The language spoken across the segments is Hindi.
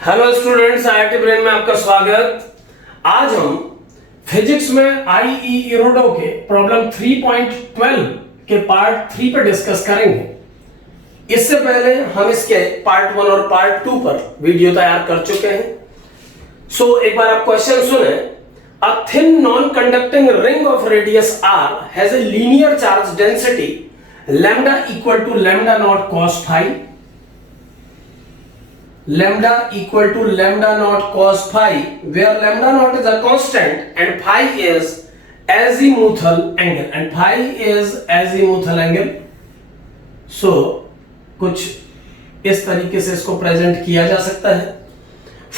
हेलो स्टूडेंट्स, आईआईटी ब्रेन में आपका स्वागत। आज हम फिजिक्स में आईई इरोडो के प्रॉब्लम 3.12 के पार्ट 3 पर डिस्कस करेंगे। इससे पहले हम इसके पार्ट 1 और पार्ट 2 पर वीडियो तैयार कर चुके हैं। सो एक बार आप क्वेश्चन सुने। A thin non conducting ring of radius r has a linear charge density lambda equal to lambda naught cos phi, lambda equal to lambda naught cos phi, where lambda naught is a constant and phi is azimuthal angle, and phi is azimuthal angle. So कुछ इस तरीके से इसको प्रेजेंट किया जा सकता है।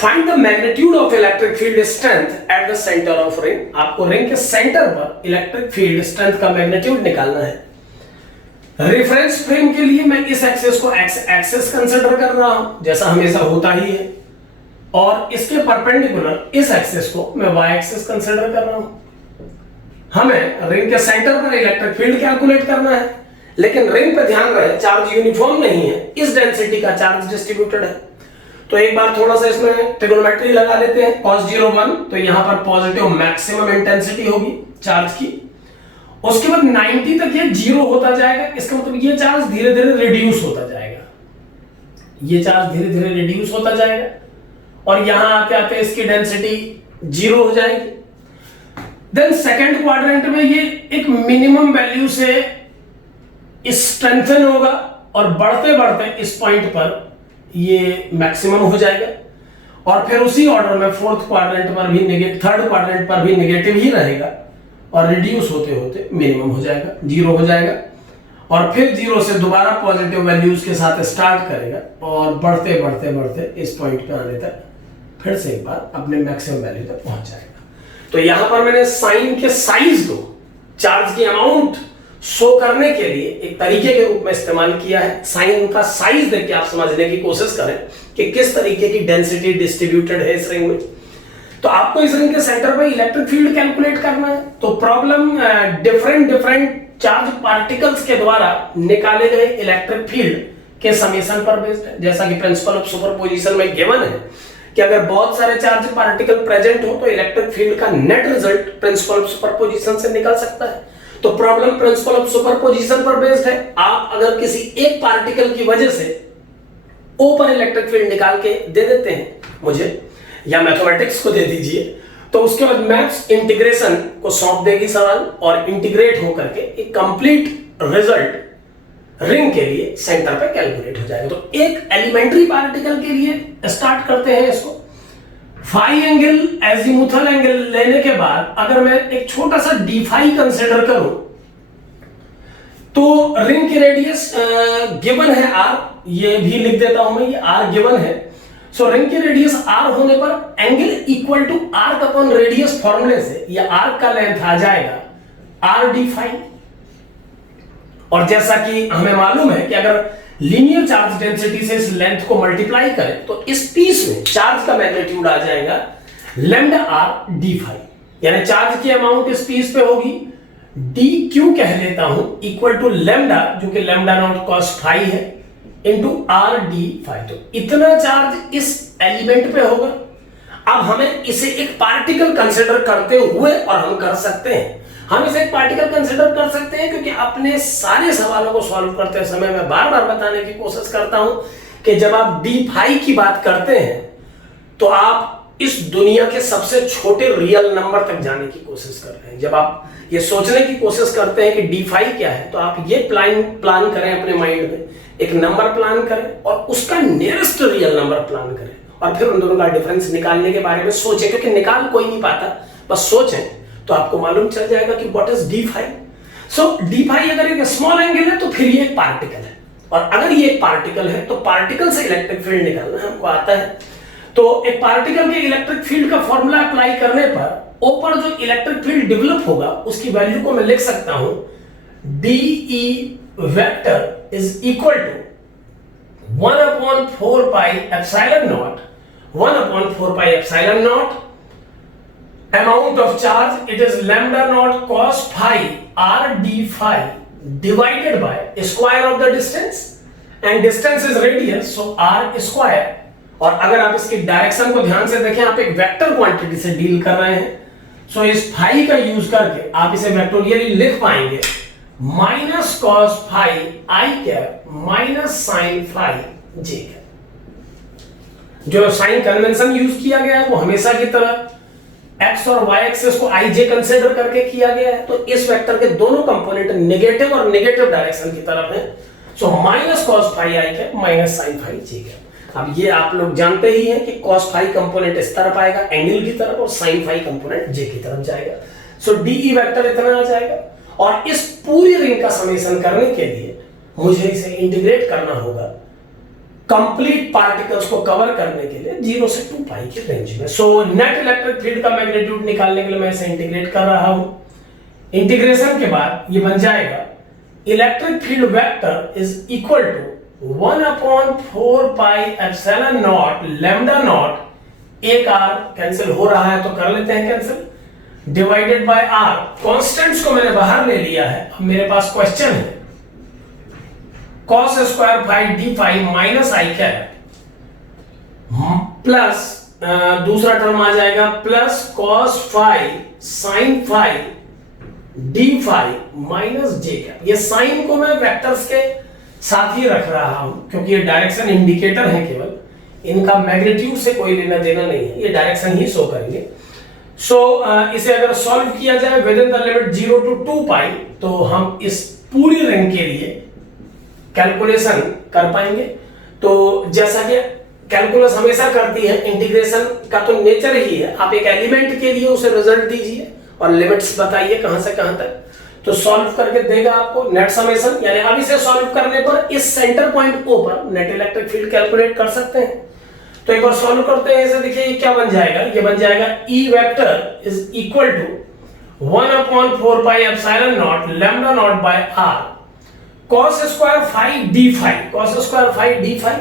Find the magnitude of electric field strength at the center of ring. आपको रिंग के सेंटर पर इलेक्ट्रिक फील्ड स्ट्रेंथ का मैग्नीट्यूड निकालना है। रेफरेंस फ्रेम के लिए मैं इस एक्सिस को एक्सिस कंसीडर कर रहा हूं, जैसा हमेशा होता ही है, और इसके परपेंडिकुलर इस एक्सिस को मैं वाई एक्सिस कंसीडर कर रहा हूं। हमें रिंग के सेंटर पर इलेक्ट्रिक फील्ड कैलकुलेट करना है, लेकिन रिंग पे ध्यान रहे चार्ज यूनिफॉर्म नहीं है, इस डेंसिटी का चार्ज डिस्ट्रीब्यूटेड है। तो एक बार थोड़ा सा इसमें ट्रिगोनोमेट्री लगा लेते हैं। cos 0 1, तो यहां पर पॉजिटिव मैक्सिमम इंटेंसिटी होगी चार्ज की। उसके बाद 90 तक ये 0 होता जाएगा, इसका मतलब ये चार्ज धीरे धीरे रिड्यूस होता जाएगा, ये चार्ज धीरे धीरे रिड्यूस होता जाएगा, और यहां आते आते इसकी डेंसिटी 0 हो जाएगी। देन सेकंड क्वाड्रेंट में ये एक मिनिमम वैल्यू से स्ट्रेंथन होगा, और बढ़ते बढ़ते इस पॉइंट पर ये मैक्सिमम हो जाएगा, और फिर उसी ऑर्डर में फोर्थ क्वाड्रेंट पर भी थर्ड क्वाड्रेंट पर भी नेगेटिव ही रहेगा, और रिड्यूस होते होते मिनिमम हो जाएगा, 0 हो जाएगा, और फिर 0 से दोबारा पॉजिटिव वैल्यूज के साथ स्टार्ट करेगा, और बढ़ते बढ़ते बढ़ते इस पॉइंट पे आने तक फिर से एक बार अपने मैक्सिमम वैल्यू तक पहुंच जाएगा। तो यहां पर मैंने साइन के साइज को चार्ज की अमाउंट शो करने के लिए एक तरीके के रूप में इस्तेमाल किया है। साइन का साइज देख के आप समझने की कोशिश करें कि किस तरीके की डेंसिटी डिस्ट्रीब्यूटेड है इस रिंग में। तो आपको इस रिंग के सेंटर पे इलेक्ट्रिक फील्ड कैलकुलेट करना है। तो प्रॉब्लम डिफरेंट चार्ज पार्टिकल्स के द्वारा निकाले गए इलेक्ट्रिक फील्ड के समेशन पर बेस्ड है। जैसा कि प्रिंसिपल ऑफ सुपरपोजिशन में गिवन है कि अगर बहुत सारे चार्ज पार्टिकल प्रेजेंट हो तो इलेक्ट्रिक फील्ड का net result principle of superposition से निकल सकता है। तो प्रॉब्लम प्रिंसिपल ऑफ सुपरपोजिशन पर बेस्ड है। आप अगर किसी एक पार्टिकल की वजह से ओ पर इलेक्ट्रिक फील्ड निकाल के दे देते हैं मुझे, या मैथमेटिक्स को दे दीजिए, तो उसके बाद मैथ्स इंटीग्रेशन को सौंप देगी सवाल, और इंटीग्रेट होकर के एक कंप्लीट रिजल्ट रिंग के लिए सेंटर पे कैलकुलेट हो जाएगा। तो एक एलिमेंट्री पार्टिकल के लिए स्टार्ट करते हैं इसको। फाई एंगल एजीमुथल एंगल लेने के बाद अगर मैं एक छोटा सा डी फाई कंसीडर करूं, तो रिंग की रेडियस गिवन है r, ये भी लिख देता हूं मैं, ये r गिवन है। सो रिंग की रेडियस r होने पर angle equal to arc upon radius फॉर्मूले से ये आर्क का लेंथ आ जाएगा r d फाई। और जैसा कि हमें मालूम है कि अगर लीनियर चार्ज डेंसिटी से इस लेंथ को मल्टीप्लाई करें तो इस पीस में चार्ज का मैग्नीट्यूड आ जाएगा लैम्डा r d फाई, यानी चार्ज की अमाउंट इस पीस पे होगी dq कह लेता हूं इक्वल टू लैम्डा, जो कि लैम्डा नॉट cos फाई है, इनटू r d फाई। तो इतना चार्ज इस एलिमेंट पे होगा। अब हमें इसे एक पार्टिकल कंसीडर करते हुए, और हम कर सकते हैं, हम इसे एक पार्टिकल कंसीडर कर सकते हैं, क्योंकि अपने सारे सवालों को सॉल्व करते समय मैं बार बार बताने की कोशिश करता हूं कि जब आप d फाई की बात करते हैं तो आप इस दुनिया के सबसे छोटे रियल नंबर तक जाने की कोशिश कर रहे हैं। जब आप ये सोचने की कोशिश करते हैं कि डी फाई क्या है, तो आप ये प्लान करें अपने माइंड में, एक नंबर प्लान करें और उसका नियरेस्ट रियल नंबर प्लान करें, और फिर उन दोनों का डिफरेंस निकालने के बारे में सोचें, क्योंकि निकाल कोई नहीं पाता, बस सोचें तो आपको मालूम चल जाएगा कि what is D phi. So D phi अगर एक स्मॉल एंगल है तो फिर ये एक पार्टिकल है, और अगर ये एक पार्टिकल है तो पार्टिकल से इलेक्ट्रिक फील्ड निकालना हमको आता है। तो एक पार्टिकल के इलेक्ट्रिक फील्ड का फॉर्मूला अप्लाई करने पर ऊपर जो इलेक्ट्रिक फील्ड डेवलप होगा उसकी वैल्यू को मैं लिख सकता हूं D E vector is equal to 1/4 pi epsilon naught, 1/4 pi epsilon naught amount of charge, it is lambda naught cos phi r d phi divided by square of the distance, and distance is radius, so r square और अगर आप इसकी डायरेक्शन को ध्यान से देखें, आप एक वेक्टर क्वांटिटी से डील कर रहे हैं, सो इस फाई का यूज करके आप इसे वेक्टोरियली लिख पाएंगे माइनस कॉस फाई आई कैप माइनस साइन फाई जे कैप। जो साइन कन्वेंशन यूज किया गया है वो हमेशा की तरह x और y एक्सिस को i j कंसीडर करके किया गया है, तो इस वेक्टर के दोनों कंपोनेंट नेगेटिव और नेगेटिव डायरेक्शन की तरफ है। सो माइनस कॉस फाई आई कैप माइनस साइन फाई जे कैप। अब ये आप लोग जानते ही हैं कि कॉस फाई कंपोनेंट इस तरफ आएगा एंगल की तरफ और साइन फाई कंपोनेंट जे की तरफ जाएगा। सो डीई वेक्टर इतना आ जाएगा और इस पूरी रिंग का समेशन करने के लिए मुझे इसे इंटीग्रेट करना होगा कंप्लीट पार्टिकल्स को कवर करने के लिए 0 से 2 पाई के रेंज में। सो नेट इलेक्ट्रिक फील्ड का मैग्नीट्यूड निकालने के लिए मैं इसे इंटीग्रेट कर रहा हूं। इंटीग्रेशन के बाद ये बन जाएगा electric field vector is equal to 1/4 pi epsilon naught lambda naught, एक आर कैंसिल हो रहा है तो कर लेते हैं cancel, divided by R. Constants को मैंने बाहर ले लिया है। अब मेरे पास क्वेश्चन है cos square phi D phi minus I cap plus दूसरा टर्म आ जाएगा plus cos phi sine phi D phi minus J cap. ये साइन को मैं वेक्टर्स के साथ ही रख रहा हूं क्योंकि ये डायरेक्शन इंडिकेटर है, केवल इनका मैग्नीट्यूड से कोई लेना देना नहीं है, ये डायरेक्शन ही शो करेंगे। सो इसे अगर सॉल्व किया जाए with in the limit 0 to 2 पाई तो हम इस पूरी रिंग के लिए कैलकुलेशन कर पाएंगे। तो जैसा कि कैलकुलस हमेशा करती है, इंटीग्रेशन का तो नेचर ही है, आप एक एलिमेंट के लिए उसे रिजल्ट दीजिए और लिमिट्स बताइए कहां से कहां तक, तो सॉल्व करके देगा आपको नेट समेशन। यानी अब इसे सॉल्व करने पर इस सेंटर पॉइंट O पर नेट इलेक्ट्रिक फील्ड कैलकुलेट कर सकते हैं। तो एक बार सॉल्व करते हैं। इसे देखिए ये क्या बन जाएगा, ये बन जाएगा E vector is equal to 1/4 pi epsilon naught lambda naught by r cos square phi D phi, cos square phi D phi.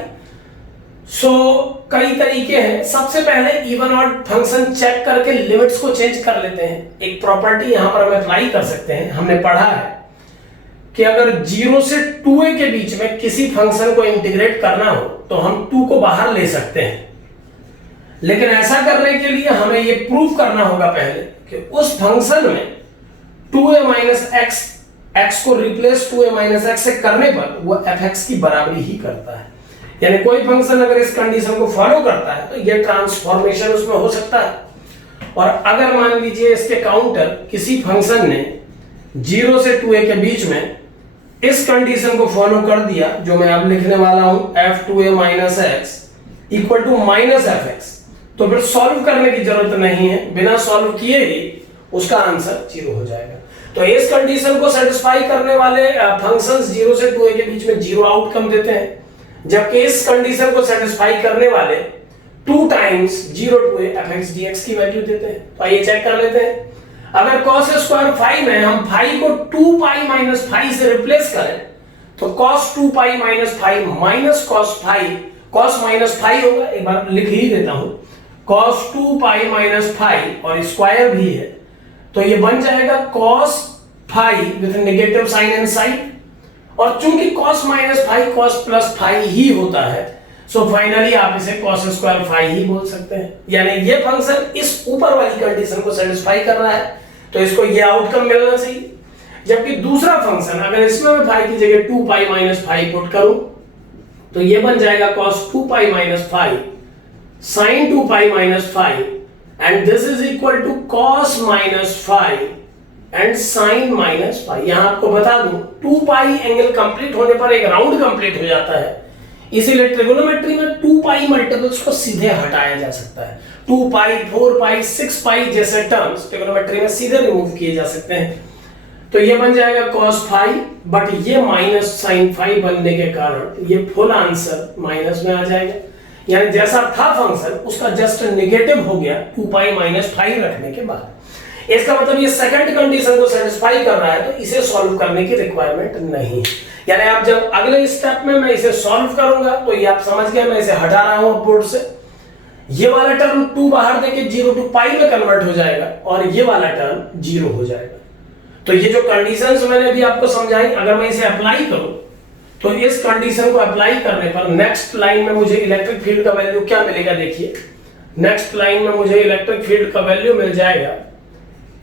So कई तरीके हैं। सबसे पहले इवन ऑड फंक्शन चेक करके लिमिट्स को चेंज कर लेते हैं। एक प्रॉपर्टी यहां पर हम अप्लाई कर सकते हैं। हमने पढ़ा है कि अगर 0 से 2a के बीच में किसी फंक्शन को इंटीग्रेट करना हो तो हम 2 को बाहर ले सकते हैं, लेकिन ऐसा करने के लिए हमें यह प्रूव करना होगा पहले कि उस फंक्शन में 2a माइनस x को रिप्लेस 2a माइनस x से करने पर वो fx की बराबरी ही करता है। यानी कोई फंक्शन अगर इस कंडीशन को फॉलो करता है तो ये ट्रांसफॉर्मेशन उसमें हो सकता है। और अगर मान लीजिए इसके काउंटर किसी फंक्शन ने 0 से 2a के बीच में इस कंडीशन को फॉलो कर दिया, जो मैं अब लिखने वाला हूं f2a minus x equal to minus fx, तो फिर सॉल्व करने की जरूरत नहीं है, बिना सॉल्व किए ही उसका आंसर 0 हो जाएगा। तो इस कंडीशन को सेटिस्फाई करने वाले फंक्शंस 0 से 2a के बीच में 0 आउटकम देते हैं, जबकि इस कंडीशन को सेटिस्फाई करने वाले 2 times 0 to a fx dx की वैल्यू देते हैं। तो आइए चेक कर लेते हैं। अगर cos स्क्वायर फाई में हम फाई को 2 पाई माइनस फाई से रिप्लेस करें तो cos 2 pi minus phi minus cos phi, cos minus phi होगा, एक बार लिख ही देता हूं, cos 2 पाई माइनस फाई और स्क्वायर भी है तो ये बन जाएगा cos phi with negative sign inside, और चूंकि cos minus phi cos plus phi ही होता है, सो फाइनली आप इसे cos स्क्वायर फाई ही बोल सकते हैं। यानी ये फंक्शन इस ऊपर वाली कंडीशन को सेटिस्फाई कर रहा है तो इसको ये आउटकम मिलना चाहिए। जबकि दूसरा फंक्शन अगर इसमें मैं फाई की जगह 2 पाई माइनस फाई पुट करूं तो ये बन जाएगा cos 2 pi minus phi sin 2 pi minus phi and this is equal to cos minus phi and sin minus phi. यहां आपको बता दूं 2 पाई एंगल कंप्लीट होने पर एक राउंड कंप्लीट हो जाता है, इसीलिए ट्रिगोनोमेट्री में 2 पाई मल्टीपल्स को सीधे हटाया जा सकता है। 2 पाई 4 पाई 6 पाई जैसे टर्म्स ट्रिगोनोमेट्री में सीधे रिमूव किए जा सकते हैं। तो ये बन जाएगा cos फाई, बट ये माइनस sin फाई बनने के कारण ये फुल आंसर माइनस में आ जाएगा। यानी जैसा था फंक्शन उसका जस्ट नेगेटिव हो गया 2 पाई माइनस फाई रखने के बाद। इसका मतलब ये सेकंड कंडीशन को सेटिस्फाई कर रहा है तो इसे सॉल्व करने की रिक्वायरमेंट नहीं है। यानी आप जब अगले स्टेप में मैं इसे सॉल्व करूंगा तो ये आप समझ गए मैं इसे हटा रहा हूं बोर्ड से, ये वाला टर्म 2 बाहर देके 0 to पाई में कन्वर्ट हो जाएगा और ये वाला टर्म 0 हो जाएगा। तो ये जो कंडीशंस मैंने अभी आपको समझाई, अगर मैं इसे अप्लाई करूं तो इस कंडीशन को अप्लाई करने पर नेक्स्ट लाइन में मुझे इलेक्ट्रिक फील्ड का वैल्यू क्या मिलेगा, देखिए नेक्स्ट लाइन में मुझे इलेक्ट्रिक फील्ड का वैल्यू मिल जाएगा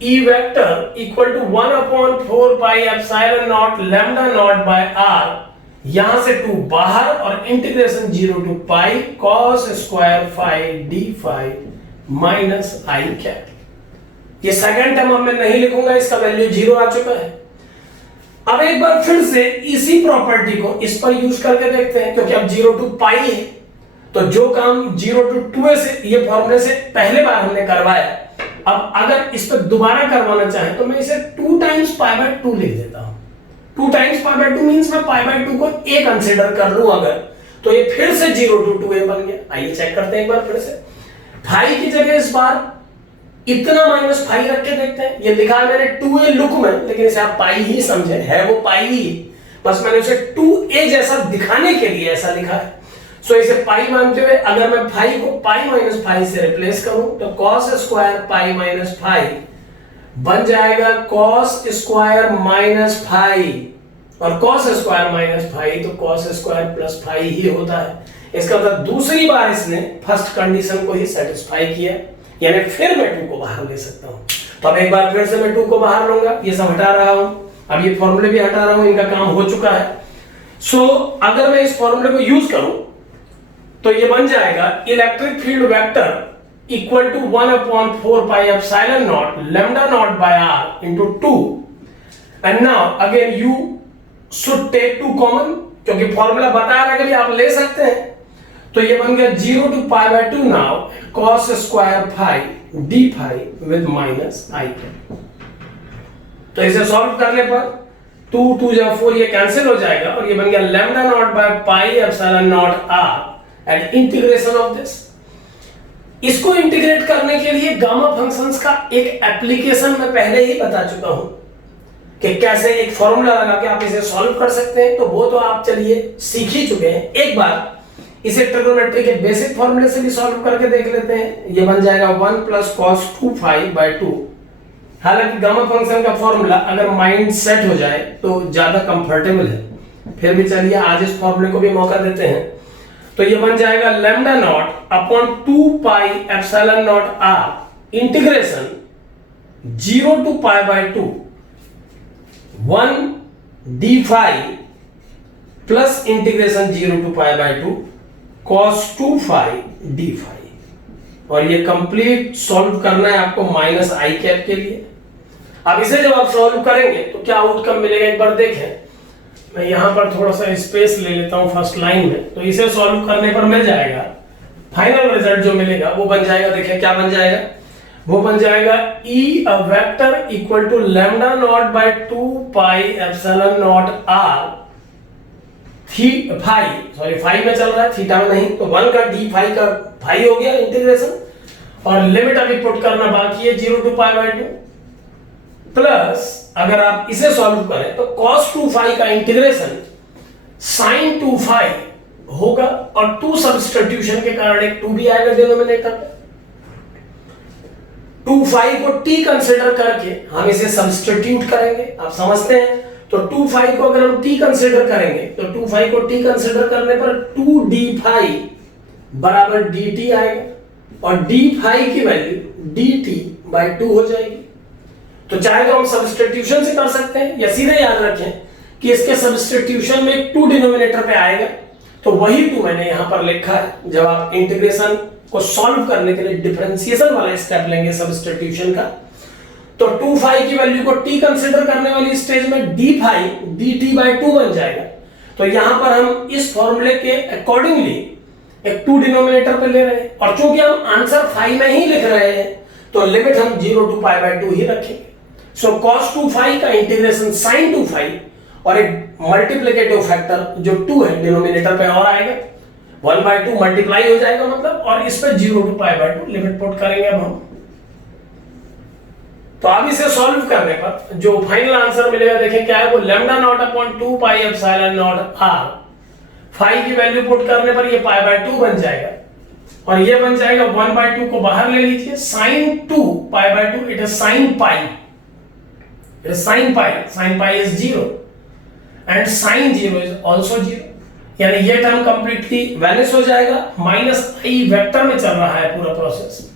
E vector equal to 1/4 pi epsilon naught lambda naught by r, यहां से 2 बाहर और integration 0 to pi cos square phi d phi minus i cap. ये सेकंड टर्म अब मैं नहीं लिखूंगा, इसका वैल्यू 0 आ चुका है। अब एक बार फिर से इसी प्रॉपर्टी को इस पर यूज करके देखते हैं, क्योंकि अब 0 टू पाई है तो जो काम 0 टू 2 से ये फॉर्मूले से पहले बार हमने करवाया, अब अगर इस पर दोबारा करवाना चाहें तो मैं इसे 2 टाइम्स पाई बाय 2 लिख देता हूं। 2 टाइम्स पाई बाय 2 मींस मैं पाई बाय 2 को a कंसीडर कर लूं अगर, तो ये फिर से 0 टू 2a बन गया। आइए चेक करते हैं एक बार फिर से। फाई की जगह इस बार इतना माइनस फाई रख के देखते हैं। ये लिखा है मैंने 2a लुक में, लेकिन इसे आप पाई ही समझे, है वो पाई ही, बस मैंने उसे 2a जैसा दिखाने के लिए ऐसा लिखा है। सो इसे पाई मानते हुए अगर मैं फाई को पाई माइनस फाई से रिप्लेस करूं तो cos square pi minus phi बन जाएगा cos स्क्वायर माइनस फाई, और cos स्क्वायर माइनस फाई तो cos स्क्वायर प्लस फाई ही होता है। इसका मतलब दूसरी बार इसने फर्स्ट कंडीशन को ही सेटिस्फाई किया, यानी फिर मैं 2 को बाहर ले सकता हूं। तो अब एक बार फिर से मैं 2 को बाहर लूंगा, ये सब हटा रहा हूं, अब ये फॉर्मूले भी हटा रहा हूं, इनका काम हो चुका है। सो अगर मैं इस फॉर्मूले को यूज करूं तो ये बन जाएगा electric field vector equal to 1/4 pi epsilon naught lambda naught by r into 2, and now again you should take 2 common, क्योंकि फॉर्मूला बता रहा है कि आप ले सकते हैं। तो ये बन गया 0 to pi by 2 now cos square phi d phi with minus i cap. तो इसे सॉल्व करने पर 2 2 जा 4 ये कैंसिल हो जाएगा और ये बन गया lambda naught by pi epsilon naught r and integration of this. इसको इंटीग्रेट करने के लिए गामा फंक्शंस का एक एप्लीकेशन मैं पहले ही बता चुका हूं कि कैसे एक फॉर्मूला लगा के आप इसे सॉल्व कर सकते हैं, तो वो तो आप चलिए सीख ही चुके हैं। एक बार इसे ट्रिग्नोमेट्री के बेसिक फॉर्मूले से भी सॉल्व करके देख लेते हैं। ये बन जाएगा 1 प्लस cos 2 फाई बाय 2। हालांकि गामा फंक्शन का फॉर्मूला अगर माइंड सेट हो जाए तो ज्यादा कंफर्टेबल है, फिर भी चलिए आज इस फॉर्मूले को भी मौका देते हैं। तो ये बन जाएगा lambda naught upon 2 pi epsilon naught r integration 0 to pi by 2 1 d phi plus integration 0 to pi by 2 cos 2 phi d phi, और ये कंप्लीट सॉल्व करना है आपको माइनस i कैप के लिए। अब इसे जब आप सॉल्व करेंगे तो क्या आउटकम मिलेगा एक बार देखें। मैं यहां पर थोड़ा सा स्पेस ले लेता हूं फर्स्ट लाइन में, तो इसे सॉल्व करने पर मिल जाएगा फाइनल रिजल्ट जो मिलेगा वो बन जाएगा, देखिए क्या बन जाएगा, वो बन जाएगा E a vector equal to lambda naught by 2 pi epsilon naught r phi में चल रहा है, थीटा में नहीं, तो 1 का d फाई का फाई हो गया इंटीग्रेशन, और लिमिट अभी पुट करना बाकी है 0 टू पाई बाय 2 प्लस अगर आप इसे सॉल्व करें तो cos 2 फाई का इंटीग्रेशन sin 2 फाई होगा, और 2 सब्स्टिट्यूशन के कारण एक 2 भी आएगा डिनोमिनेटर पे। 2 फाई को t कंसीडर करके हम इसे सब्स्टिट्यूट करेंगे, आप समझते हैं। तो 2 फाई को अगर हम t कंसीडर करेंगे तो 2 फाई को t कंसीडर करने पर 2d फाई बराबर dt आएगा, और d फाई की वैल्यू dt बाय 2 हो जाएगी। तो चाहे तो हम सब्स्टिट्यूशन से कर सकते हैं, या सीधे याद रखें कि इसके सब्स्टिट्यूशन में 2 डिनोमिनेटर पे आएगा, तो वही 2 मैंने यहां पर लिखा है। जब आप इंटीग्रेशन को सॉल्व करने के लिए डिफरेंशिएशन वाला स्टेप लेंगे सब्स्टिट्यूशन का, तो 2 फाई की वैल्यू को t कंसीडर करने वाली स्टेज में d फाई dt बाय 2 बन जाएगा। तो यहां पर हम इस फॉर्मूले के अकॉर्डिंगली एक 2 डिनोमिनेटर पे ले रहे हैं, और चूंकि हम आंसर फाई में ही लिख रहे हैं तो लिमिट हम 0 टू पाई बाय 2 ही रखेंगे। सो cos 2 फाई का इंटीग्रेशन sin 2 फाई और एक मल्टीप्लिकेटिव फैक्टर जो 2 है डिनोमिनेटर पे और आएगा, 1 बाय 2 मल्टीप्लाई हो जाएगा मतलब, और इस पे 0 to pi by 2 limit put करेंगे अब हम। तो अब इसे सॉल्व करने पर जो फाइनल आंसर मिलेगा देखें क्या है, वो lambda naught upon 2 pi epsilon naught r, phi की वैल्यू पुट करने पर ये पाई बाय 2 बन जाएगा, और ये बन जाएगा 1 बाय 2 को बाहर ले लीजिए, sin 2 pi by 2 it is sin pi, sin pi is 0, and sine 0 is also 0, यानी ये टर्म कंप्लीटली वैनिश हो जाएगा, माइनस आई वेक्टर में चल रहा है पूरा प्रोसेस।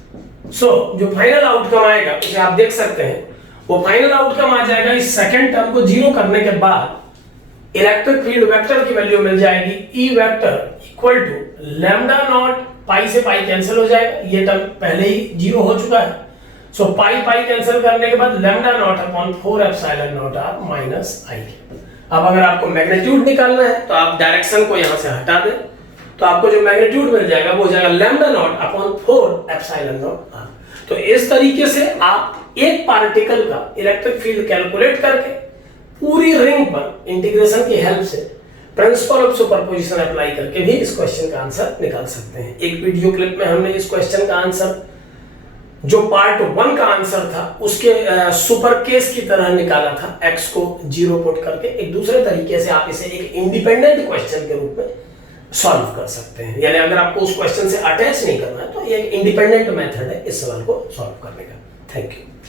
सो जो फाइनल आउटकम आएगा उसे आप देख सकते हैं, वो फाइनल आउटकम आ जाएगा इस सेकंड टर्म को 0 करने के बाद इलेक्ट्रिक फील्ड वेक्टर की वैल्यू मिल जाएगी E vector equal to lambda naught, pi से पाई कैंसिल हो जाएगा, ये टर्म पहले ही 0 हो चुका है। सो पाई पाई कैंसिल करने के बाद lambda naught upon 4 epsilon naught R minus I. अब अगर आपको मैग्नीट्यूड निकालना है तो आप डायरेक्शन को यहां से हटा दें, तो आपको जो मैग्नीट्यूड मिल जाएगा वो हो जाएगा lambda naught upon 4 epsilon naught R. तो इस तरीके से आप एक पार्टिकल का इलेक्ट्रिक फील्ड कैलकुलेट करके पूरी रिंग पर इंटीग्रेशन की हेल्प से प्रिंसिपल ऑफ सुपरपोजिशन अप्लाई करके भी इस क्वेश्चन का आंसर निकाल सकते हैं। एक वीडियो क्लिप में हमने इस क्वेश्चन का आंसर, जो पार्ट 1 का आंसर था, उसके सुपर केस की तरह निकाला था, x को 0 पुट करके। एक दूसरे तरीके से आप इसे एक इंडिपेंडेंट क्वेश्चन के रूप में सॉल्व कर सकते हैं, यानी अगर आपको उस क्वेश्चन से अटैच नहीं करना है तो ये एक इंडिपेंडेंट मेथड है इस सवाल को सॉल्व करने का। Thank you.